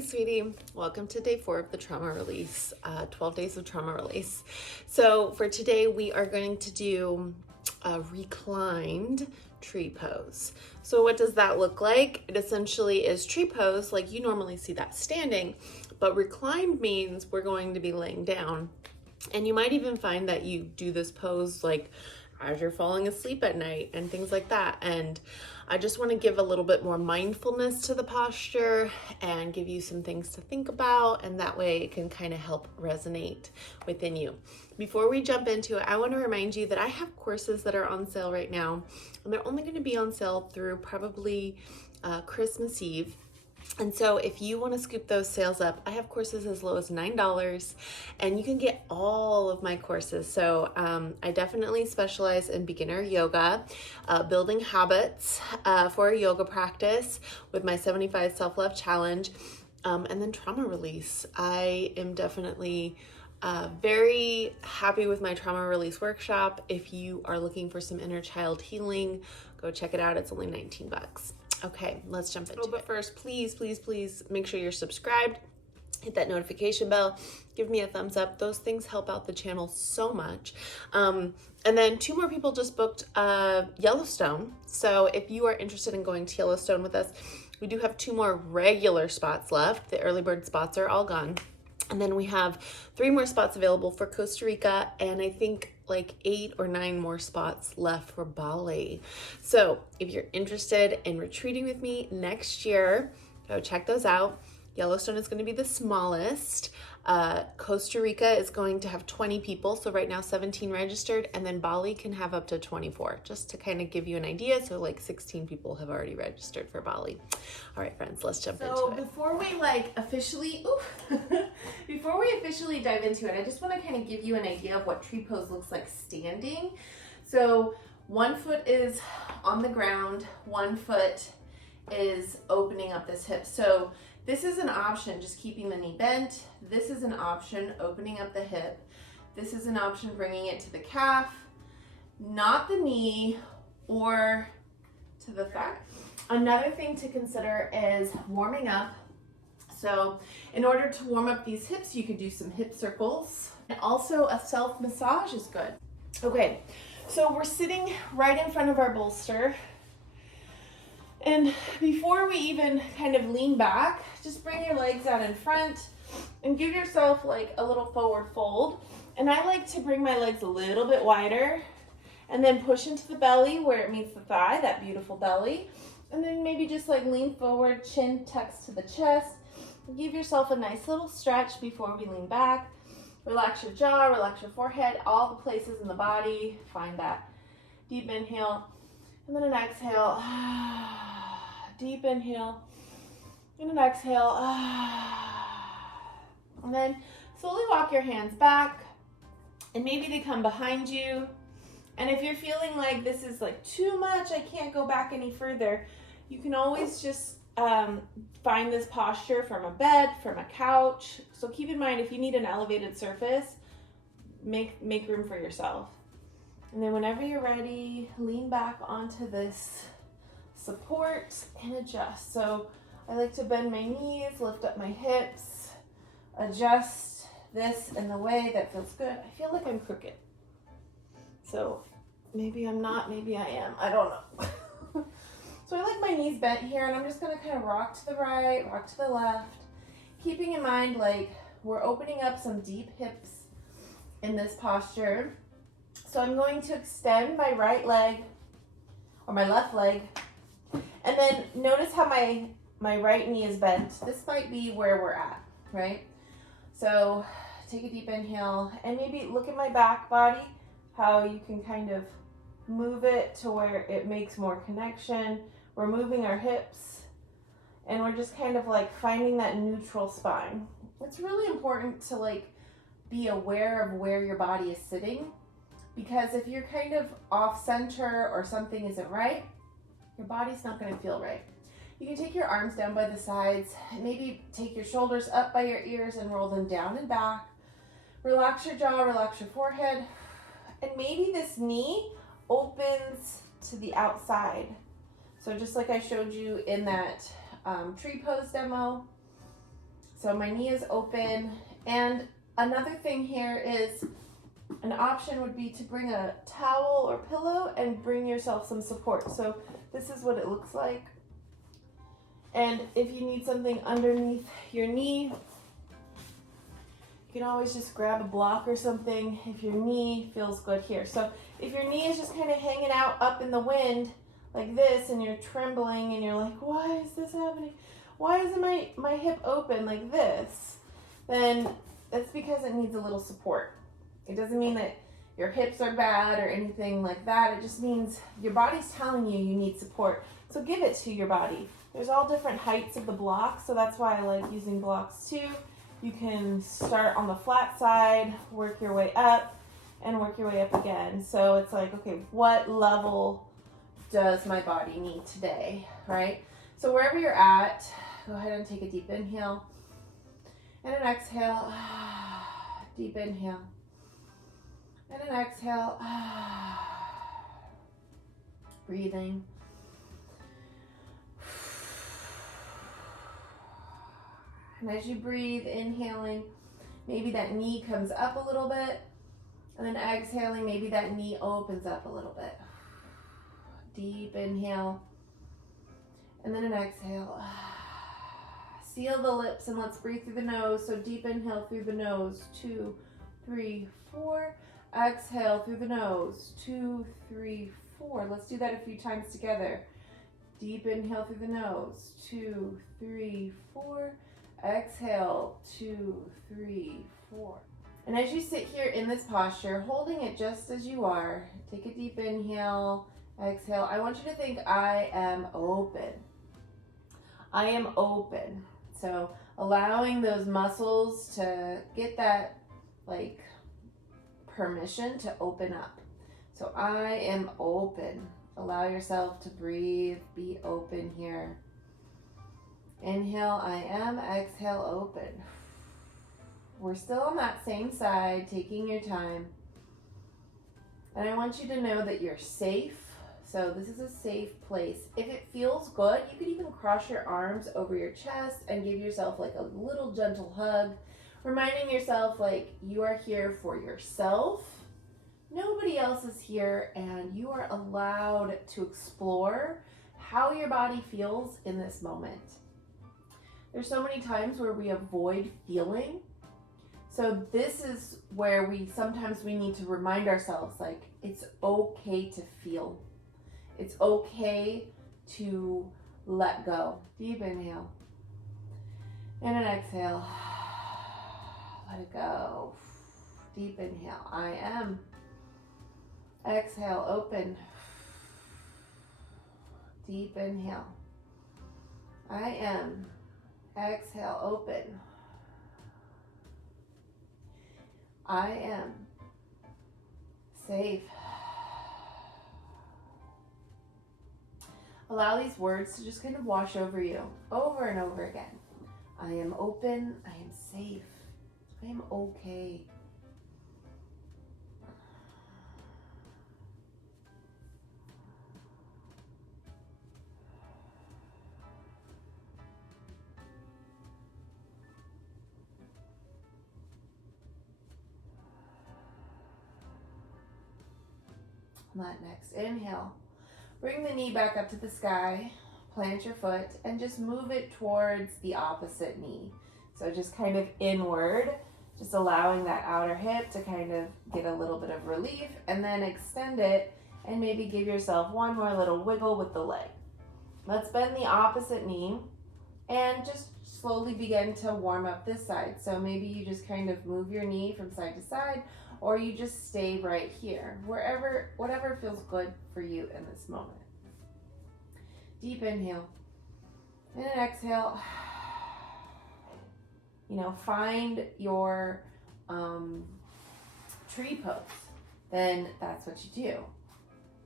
Hey, sweetie. Welcome to day 4 of the trauma release, 12 days of trauma release. So for today, we are going to do a reclined tree pose. So what does that look like? It essentially is tree pose, like you normally see that standing, but reclined means we're going to be laying down. And you might even find that you do this pose like as you're falling asleep at night and things like that. And I just want to give a little bit more mindfulness to the posture and give you some things to think about, and that way it can kind of help resonate within you. Before we jump into it, I want to remind you that I have courses that are on sale right now, and they're only going to be on sale through probably Christmas Eve. And so if you want to scoop those sales up, I have courses as low as $9, and you can get all of my courses. So I definitely specialize in beginner yoga, building habits for a yoga practice with my 75 self-love challenge, and then trauma release. I am definitely very happy with my trauma release workshop. If you are looking for some inner child healing, go check it out. It's only $19. Okay, let's jump into it. But first, please make sure you're subscribed. Hit that notification bell. Give me a thumbs up. Those things help out the channel so much. And then 2 more people just booked Yellowstone. So if you are interested in going to Yellowstone with us, we do have 2 more regular spots left. The early bird spots are all gone. And then we have 3 more spots available for Costa Rica, and I think like 8 or 9 more spots left for Bali. So if you're interested in retreating with me next year, go check those out. Yellowstone is going to be the smallest. Costa Rica is going to have 20 people. So right now 17 registered, and then Bali can have up to 24, just to kind of give you an idea. So like 16 people have already registered for Bali. All right, friends, let's jump into it. So before we officially dive into it, I just want to kind of give you an idea of what tree pose looks like standing. So 1 foot is on the ground, 1 foot is opening up this hip. So this is an option, just keeping the knee bent. This is an option, opening up the hip. This is an option, bringing it to the calf, not the knee or to the thigh. Another thing to consider is warming up. So in order to warm up these hips, you could do some hip circles. And also a self-massage is good. Okay, so we're sitting right in front of our bolster. And before we even kind of lean back, just bring your legs out in front and give yourself like a little forward fold. And I like to bring my legs a little bit wider and then push into the belly where it meets the thigh, that beautiful belly. And then maybe just like lean forward, chin tucks to the chest. Give yourself a nice little stretch before we lean back. Relax your jaw, relax your forehead, all the places in the body. Find that deep inhale and then an exhale. Deep inhale and an exhale. And then slowly walk your hands back, and maybe they come behind you. And if you're feeling like this is like too much, I can't go back any further, you can always just find this posture from a bed, from a couch. So keep in mind, if you need an elevated surface, make room for yourself. And then whenever you're ready, lean back onto this support and adjust. So I like to bend my knees, lift up my hips, adjust this in the way that feels good. I feel like I'm crooked. So maybe I'm not, maybe I am. I don't know. So I like my knees bent here, and I'm just going to kind of rock to the right, rock to the left, keeping in mind like we're opening up some deep hips in this posture. So I'm going to extend my right leg or my left leg, and then notice how my right knee is bent. This might be where we're at, right? So take a deep inhale and maybe look at my back body, how you can kind of move it to where it makes more connection. We're moving our hips, and we're just kind of like finding that neutral spine. It's really important to like be aware of where your body is sitting, because if you're kind of off center or something isn't right, your body's not going to feel right. You can take your arms down by the sides, maybe take your shoulders up by your ears and roll them down and back. Relax your jaw, relax your forehead, and maybe this knee opens to the outside. So just like I showed you in that tree pose demo, So my knee is open. And another thing here is an option would be to bring a towel or pillow and bring yourself some support. So this is what it looks like. And if you need something underneath your knee, you can always just grab a block or something if your knee feels good here. So if your knee is just kind of hanging out up in the wind like this and you're trembling and you're like, why is this happening? Why isn't my hip open like this? Then that's because it needs a little support. It doesn't mean that your hips are bad or anything like that. It just means your body's telling you you need support. So give it to your body. There's all different heights of the blocks, so that's why I like using blocks too. You can start on the flat side, work your way up, and work your way up again. So it's like, okay, what level does my body need today, right? So wherever you're at, go ahead and take a deep inhale and an exhale. Deep inhale and an exhale. Breathing. And as you breathe, inhaling, maybe that knee comes up a little bit. And then exhaling, maybe that knee opens up a little bit. Deep inhale. And then an exhale. Seal the lips and let's breathe through the nose. So deep inhale through the nose. 2, 3, 4. Exhale through the nose. 2, 3, 4. Let's do that a few times together. Deep inhale through the nose. 2, 3, 4. Exhale, 2, 3, 4. And as you sit here in this posture, holding it just as you are, take a deep inhale, exhale. I want you to think, I am open. I am open. So allowing those muscles to get that like permission to open up. So I am open. Allow yourself to breathe, be open here. Inhale, I am. Exhale, open. We're still on that same side, taking your time. And I want you to know that you're safe. So this is a safe place. If it feels good, you could even cross your arms over your chest and give yourself like a little gentle hug, reminding yourself like you are here for yourself. Nobody else is here, and you are allowed to explore how your body feels in this moment. There's so many times where we avoid feeling. So this is where sometimes we need to remind ourselves, like, it's okay to feel. It's okay to let go. Deep inhale. And an exhale. Let it go. Deep inhale. I am. Exhale, open. Deep inhale. I am. Exhale, open. I am safe. Allow these words to just kind of wash over you over and over again. I am open. I am safe. I am okay. On that next inhale, bring the knee back up to the sky, plant your foot, and just move it towards the opposite knee. So just kind of inward, just allowing that outer hip to kind of get a little bit of relief, and then extend it and maybe give yourself one more little wiggle with the leg. Let's bend the opposite knee and just slowly begin to warm up this side. So maybe you just kind of move your knee from side to side, or you just stay right here, whatever feels good for you in this moment. Deep inhale and an exhale. Find your tree pose. Then that's what you do.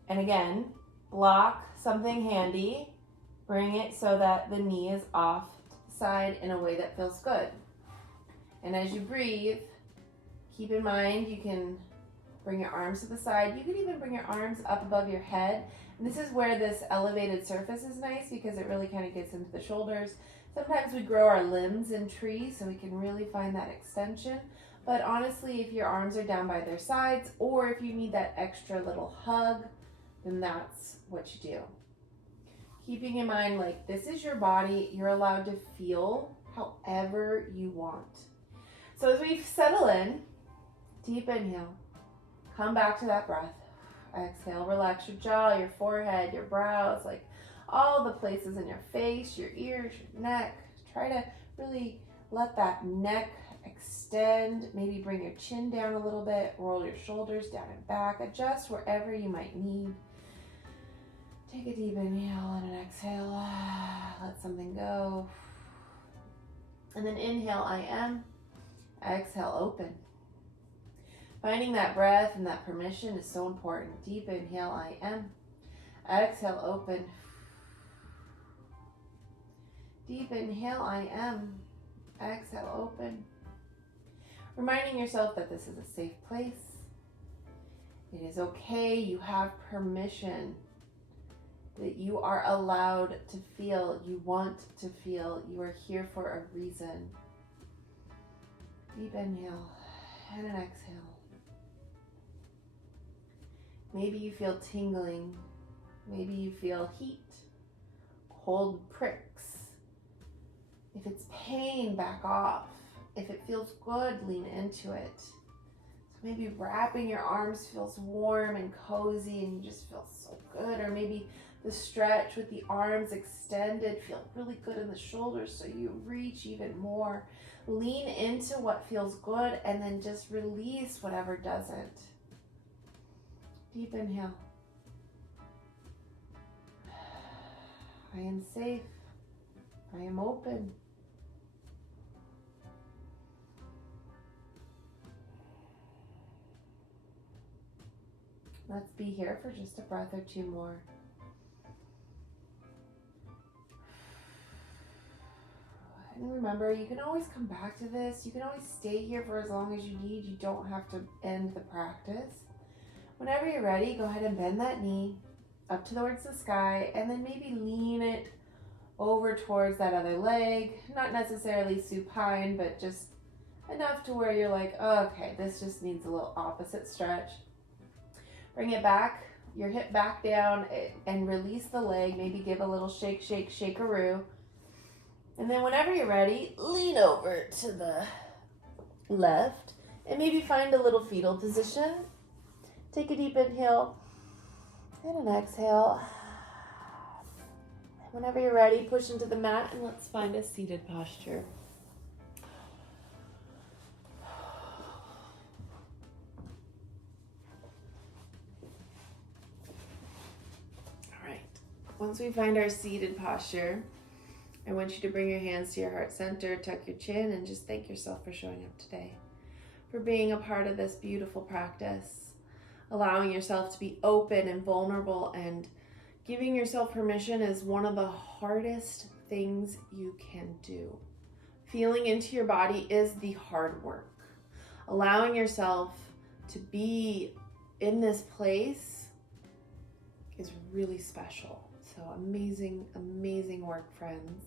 And again, block something handy. Bring it so that the knee is off to the side in a way that feels good. And as you breathe, keep in mind you can bring your arms to the side. You can even bring your arms up above your head. And this is where this elevated surface is nice because it really kind of gets into the shoulders. Sometimes we grow our limbs in trees so we can really find that extension. But honestly, if your arms are down by their sides or if you need that extra little hug, then that's what you do. Keeping in mind, like, this is your body. You're allowed to feel however you want. So as we settle in, deep inhale, come back to that breath. Exhale, relax your jaw, your forehead, your brows, like all the places in your face, your ears, your neck. Try to really let that neck extend. Maybe bring your chin down a little bit, roll your shoulders down and back, adjust wherever you might need. Take a deep inhale and an exhale. Let something go. And then inhale, I am. Exhale, open. Finding that breath and that permission is so important. Deep inhale, I am. Exhale, open. Deep inhale, I am. Exhale, open. Reminding yourself that this is a safe place. It is okay. You have permission. That you are allowed to feel. You want to feel. You are here for a reason. Deep inhale and an exhale. Maybe you feel tingling. Maybe you feel heat, cold pricks. If it's pain, back off. If it feels good, lean into it. So maybe wrapping your arms feels warm and cozy and you just feel so good. Or maybe the stretch with the arms extended feels really good in the shoulders, so you reach even more. Lean into what feels good and then just release whatever doesn't. Deep inhale. I am safe. I am open. Let's be here for just a breath or two more. And remember, you can always come back to this. You can always stay here for as long as you need. You don't have to end the practice. Whenever you're ready, go ahead and bend that knee up towards the sky and then maybe lean it over towards that other leg. Not necessarily supine, but just enough to where you're like, oh, okay, this just needs a little opposite stretch. Bring it back, your hip back down and release the leg. Maybe give a little shake, shake, shakeroo. And then whenever you're ready, lean over to the left and maybe find a little fetal position. Take a deep inhale and an exhale. Whenever you're ready, push into the mat and let's find a seated posture. All right, once we find our seated posture, I want you to bring your hands to your heart center, tuck your chin, and just thank yourself for showing up today, for being a part of this beautiful practice. Allowing yourself to be open and vulnerable and giving yourself permission is one of the hardest things you can do. Feeling into your body is the hard work. Allowing yourself to be in this place is really special. So amazing, amazing work, friends.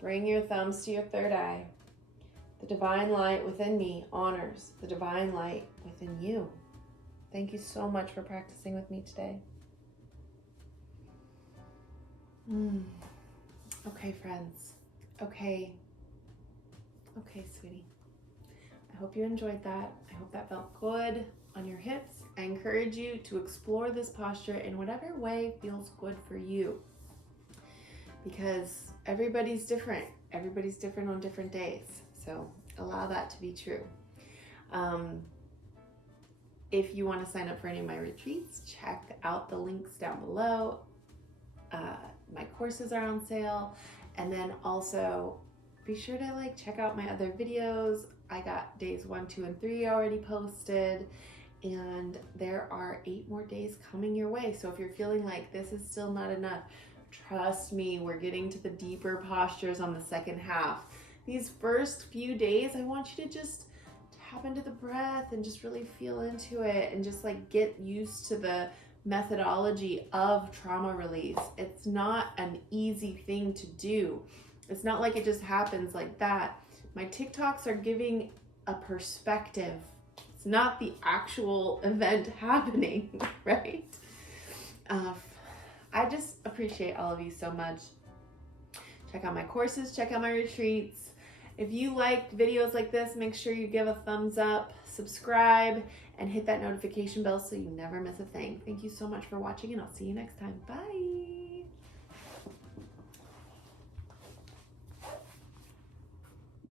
Bring your thumbs to your third eye. The divine light within me honors the divine light within you. Thank you so much for practicing with me today. Okay, friends. Okay, sweetie. I hope you enjoyed that. I hope that felt good on your hips. I encourage you to explore this posture in whatever way feels good for you, because everybody's different. Everybody's different on different days. So allow that to be true. If you want to sign up for any of my retreats, check out the links down below. My courses are on sale. And then also be sure to check out my other videos. I got days 1, 2, and 3 already posted. And there are 8 more days coming your way. So if you're feeling like this is still not enough, trust me, we're getting to the deeper postures on the second half. These first few days, I want you to just tap into the breath and just really feel into it and just get used to the methodology of trauma release. It's not an easy thing to do. It's not like it just happens like that. My TikToks are giving a perspective. It's not the actual event happening, right? I just appreciate all of you so much. Check out my courses, check out my retreats. If you like videos like this, make sure you give a thumbs up, subscribe, and hit that notification bell so you never miss a thing. Thank you so much for watching, and I'll see you next time. Bye.